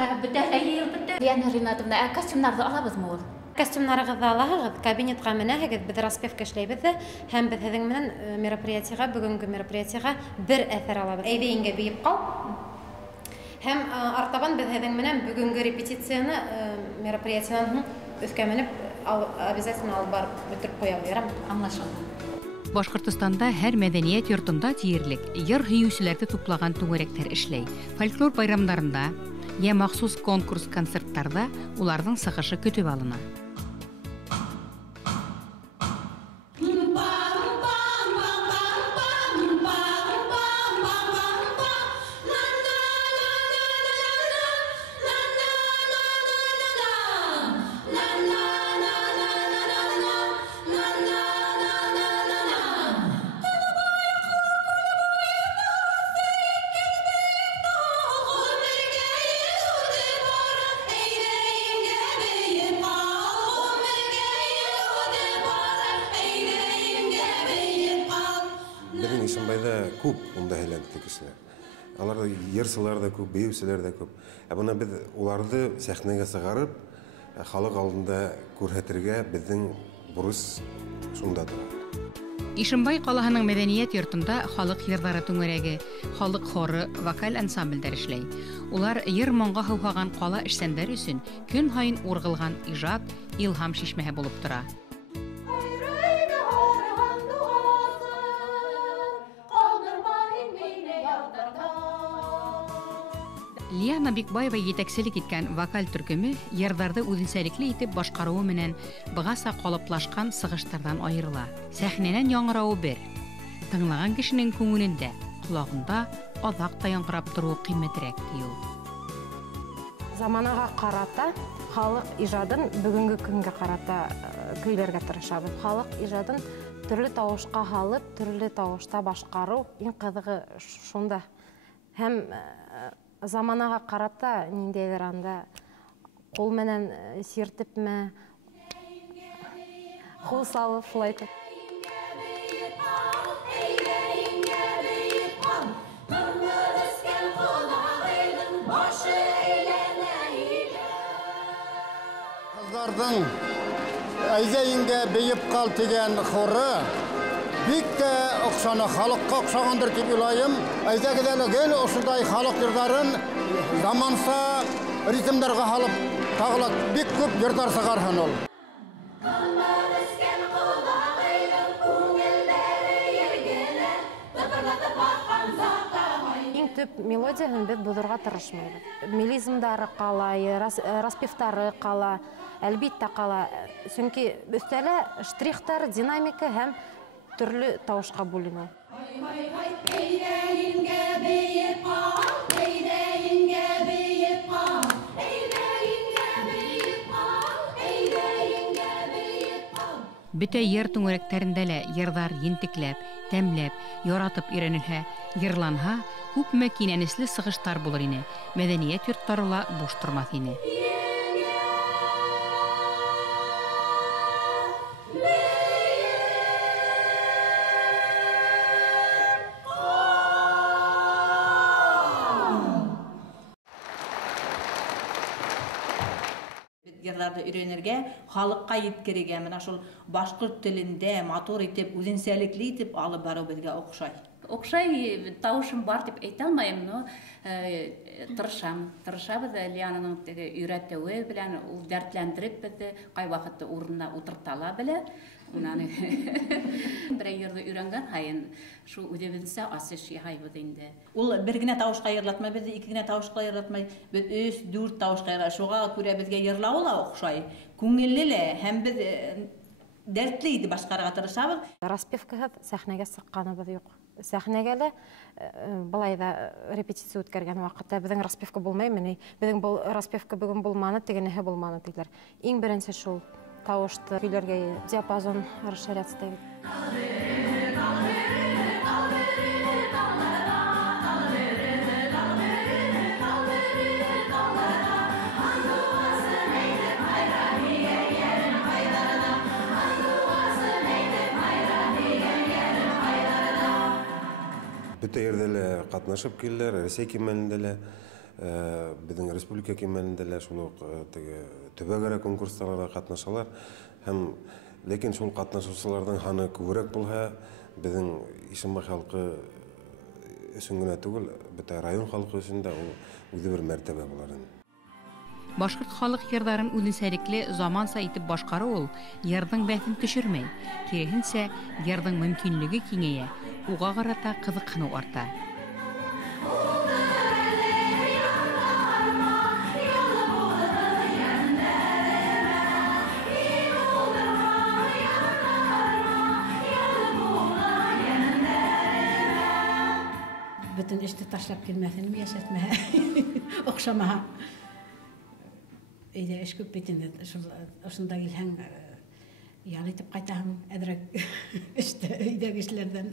Бөтәһе бөтә. Диана Ринатовна, костюмнарны алабызмы ул? Костюмнарыгызды алаһыгыз, кабинетка менәһегез, без распевка эшләйбез дә, һәм без һеҙҙең менән мероприятиега, бүгенге мероприятиега бер әҫәр алабыз. Әйҙә иңгә бейеп ҡал. Һәм артабан без һеҙҙең менән бүгенге репетицияны мероприятиянан һуң өҫкә менеп обязательно алып барып бөтөрөп ҡуябыҙ, ярамы? Аңлашылды. Башҡортостанда һәр мәҙәниәт йортонда тиерлек йыр һөйөүселәрҙе туплаган түңәрәктәр эшләй. Фольклор байрамдарында йә махсус конкурс-концерттарҙа уларҙың сығышы көтөп алына. Ишимбайда күп унда һәйләнде кешеләр. Аларда йырсылар да күп, бейеүселәр дә күп. Бына без уларны сәхнәгә сыгарып, халык алдында күрһәтергә безнең бурыс шундадыр. Ишимбай ҡалаһының мәҙәниәт йортонда халыҡ йырҙары түңәрәге, халыҡ хоры, вокаль ансамбльдәр эшләй. Улар йыр-моңға һыуһаған ҡала эшсәндәре өсөн көн һайын урғылған ижад, илһам шишмәһе булып тора. Лиана Бикбаева етәкселек иткән вокаль төркөмө йырҙарҙы үҙенсәлекле итеп башҡарыуы менән бығаса ҡалыплашҡан сығыштарҙан айырыла. Сәхнәнән яңырауы бер. Тыңлаған кешенең күңелендә, ҡолағында аҙаҡ та яңғырап тороуы ҡиммәтерәк, ти ул. Заманаға ҡарата халыҡ ижадын бөгөнгө көнгә ҡарата көйләргә тырышабыҙ. Халыҡ ижадын төрлө тауышҡа һалып, төрлө тауышта башҡарыу иң ҡыҙығы шунда. Һәм заманаға ҡарата ниндәйҙер анда ҡул менән сиртепме, ҡул салып шулай күп. Ҡыҙҙарҙың «Әйҙә иңгә бейеп ҡал» тигән хоры бик тә оҡшаны, халыҡҡа оҡшағандыр тип уйлайым. Әйҙәгеҙ әле гел ошондай халыҡ йырҙарын заманса ритмдарға һалып, тағы ла бик күп йырҙар сығарһын ул. Иң төп мелодияһын беҙ боҙорға тырышмайбыҙ. Мелизмдары ҡалай, распевтары ҡала, әлбиттә ҡала. Сөнки өҫтәлә штрихтар, динамика һәм төрлө тауышҡа бүленеү. Бөтә йыр түңәрәктәрендә лә йырҙар ентекләп, тәмләп, яратып өйрәнелһә, йырланһа, күпме кинәнесле сығыштар булыр ине. Мәҙәниәт йорттары ла буш тормаҫ ине. Йырҙарҙы өйрәнергә, халыҡҡа еткерергә, менә шул башҡорт телендә матур итеп, үҙенсәлекле итеп алып барыу беҙгә оҡшай. Оҡшай, тауышым бар дип әйтә алмайым, но тырышабыҙ. Лиананың өйрәтеүе белән ул дәртләндереп беҙҙе, ҡай ваҡытта урынына ултырта ла белә. Берәй йырҙы өйрәнгән һайын шул үҙебеҙсә асыш яһайбыҙ инде. Ул бер генә тауышҡа йырлатмай, беҙҙе ике генә тауышҡа йырлатмай, беҙ 3-4 тауышҡа йырлай. Шуға күрә беҙгә йырлауы ла оҡшай, күңелле лә, һәм беҙ дәртле итеп башҡарырға тырышабыҙ. Распевкаһыҙ сәхнәгә сыҡҡаныбыҙ юҡ. Сәхнәгә лә былай ҙа репетиция үткәргән ваҡытта беҙҙең распевка булмаймы ни? Беҙҙең был распевка бөгөн булманы, тегенеһе булманы тиҙәр. Иң беренсе шул тауышты көйләргә диапазон расширяться. Бөтә ерҙә лә ҡатнашып киләләр, Рәсәй кимәлендә лә Біздің республика кемелінде лә шул ук төбәгара конкурстарга катнашалар. Һәм ләкин шул катнашучыларның ханы күбрәк булса, безнең Ишембай халкы өчен генә түгел, бөтен район халкы өчен дә ул үзе бер мәртәбә булар. Башкорт халык йырдарын үзенчәлекле заманса итеп башкару ул йырдың бәтен төшермәй. Киресенчә, йырдың мөмкинлеге киңәя, уга карата кызыксыну арта. Bütün işte taşlap gelmesini mi yaşatmaya, okşamaha. İyi iş köp bitinde, şunda gelhen yalıtıp kaytağım edrek işte iyi işlerden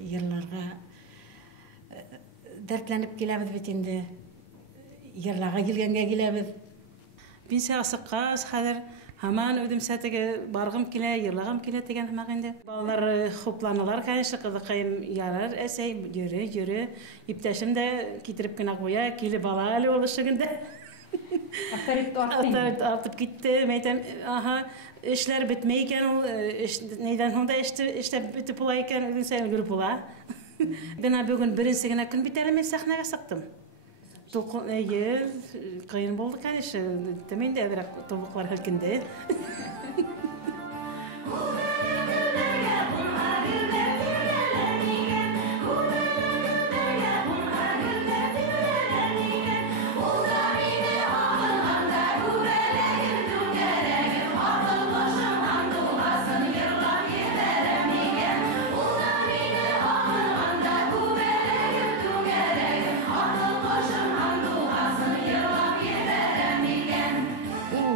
yerlerge dertlenip gelemiz bitinde yerlerge gelgenge gelemiz. Binse asıqqas hadir Haman ödüm satege bargım kile, yırlağım kile degen hamagende. Ballar hoplanılar kayışı kızıqayım yarar, esey yürü. İpteşim de kitirip gına koya, kili balalı oluşugunda. Atıp gitti. Meytem, işler bitmeyken o, neyden honda işte bitip olayken ödüm sayın görüp ola. Ben bugün birinci güne gün biterim, sahnaga sıktım. Kıyın buldu kardeşi. Demin de bırak topuklar hırkinde.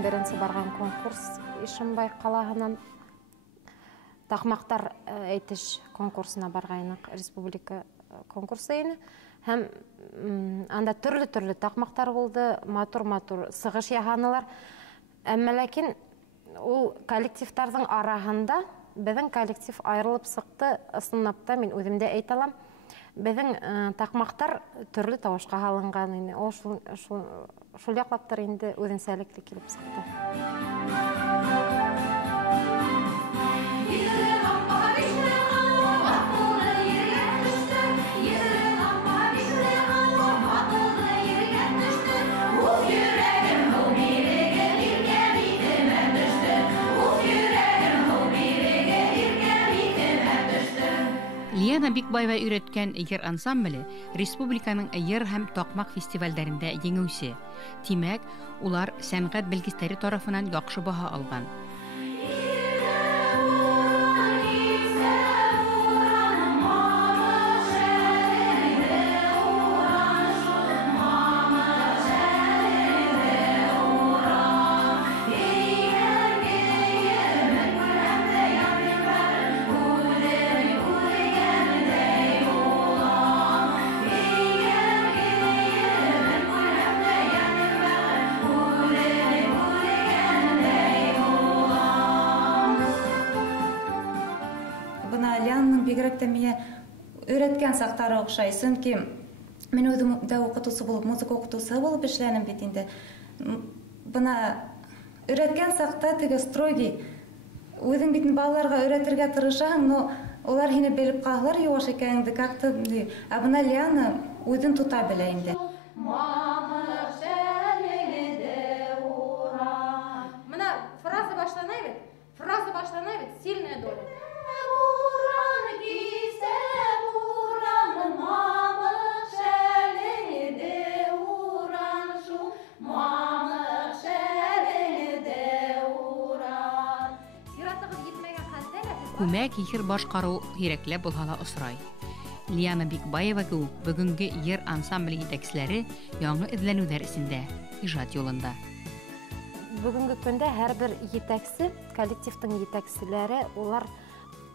Birinci bargan konkurs Ишембай қалағынан тақмақтар әйтіш конкурсына барғайнық республика конкурсы ені. Һәм анда түрлі тақмақтар болды, матур сығыш яғанылар. Әмма ләкин ол коллективтардың арағында біздің коллектив айырылып сықты, ысынапта мен өзімде әйталам. Біздің тақмақтар түрлі тауышқа халынған ені. Ол шул яқлаптар енді өзінсәлікті келіп сықты. Лияна Бикбаева үйрәткән йыр ансамбле республиканың йыр һәм тақмак фестивальдәрендә еңеүче. Тимәк, улар сәнгать белгечләре тарафынан яхшы баһа алган. Öğretken saqtары оқшайсын ки, мен өзім дә оқытусы болып, музыка оқытусы болып эшләнем бит инде. Бына öğretken сақта теге стройги. Өзің битен балаларга öğретергә тырышаң, но олар һине белеп калалар юаш икәнеңде, как-то. А бына Лияна үзен тута белә инде. Мына фраза башлана бит, сильная доля. Күмәк йыр башкару кирәкле булһа ла осрай. Лияна Бикбаева бүгенге йыр ансамбле җитәкчеләре яңа эзләнүләр исендә, иҗат юлында. Бүгенге көндә һәрбер җитәкче, коллективтың җитәкчеләре, улар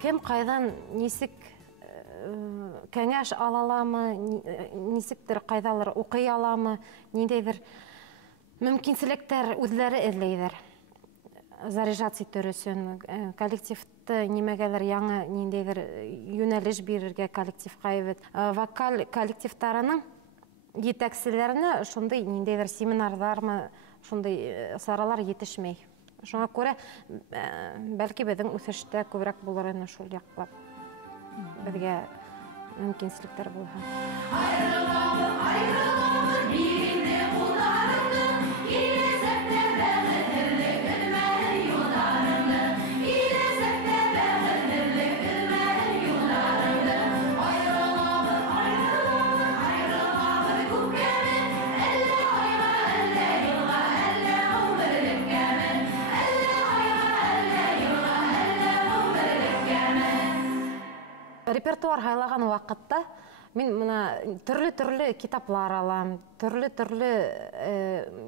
кем кайдан нисек кәңәш алаламы, нисектер кайдалар укый аламы, ниндәйдер мөмкинлекләр үзләре эзләйләр. Заряжаться төрөсен, коллективты нимәгәлер яңа ниндәйдер юнәлеш бирергә коллективка ибет. Вокаль коллективтарының етәкселәріне шундай ниндейдер семинардармы, шундай саралар етешмей. Шуңа күрә бәлки безнең үсештә күбрәк булыр иде шул яклап. Безгә мөмкинлекләр булһа. Репертуар хайлаган вакытта мин мына төрле китаплар алам, төрле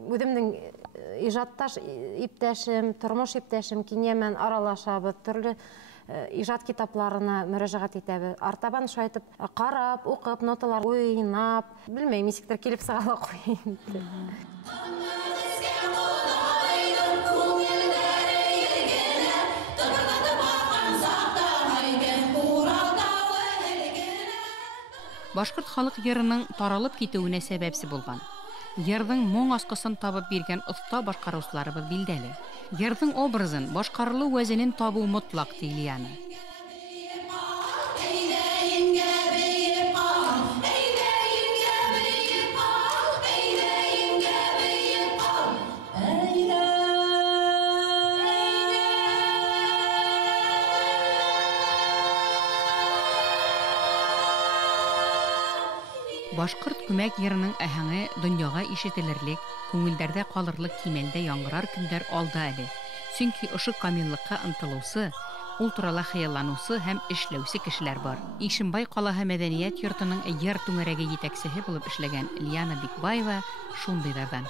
үземнең иҗатташ иптәшем, тормыш иптәшем кинемен аралашабыз, төрле иҗат китапларына мөрәҗәгать итәбез. Артабан шайтып карап, укып, ноталар уйнап, белмәйм, ничектер килеп сыгала куйын. Башкорт халык йырының таралып китүенә сәбәпсе булган. Йырның моң аскысын табып биргән оста башкаручыларыбыз билдәле. Йырның образын, башкарылу вәзенен табу мотлак тилияны. Башкорт күмәк йырының әһәңе дөньяга ишетелерлек, күңелдәрдә калырлык кимәлдә яңгырар көндәр алда әле. Чөнки ошо камиллыкка ынтылусы, ул турала хыялланусы һәм эшләүсе кешеләр бар. Ишембай калаһы мәдәният йортының йыр түңәрәге җитәкчесе булып эшләгән Лияна Бикбаева шундыйлардан.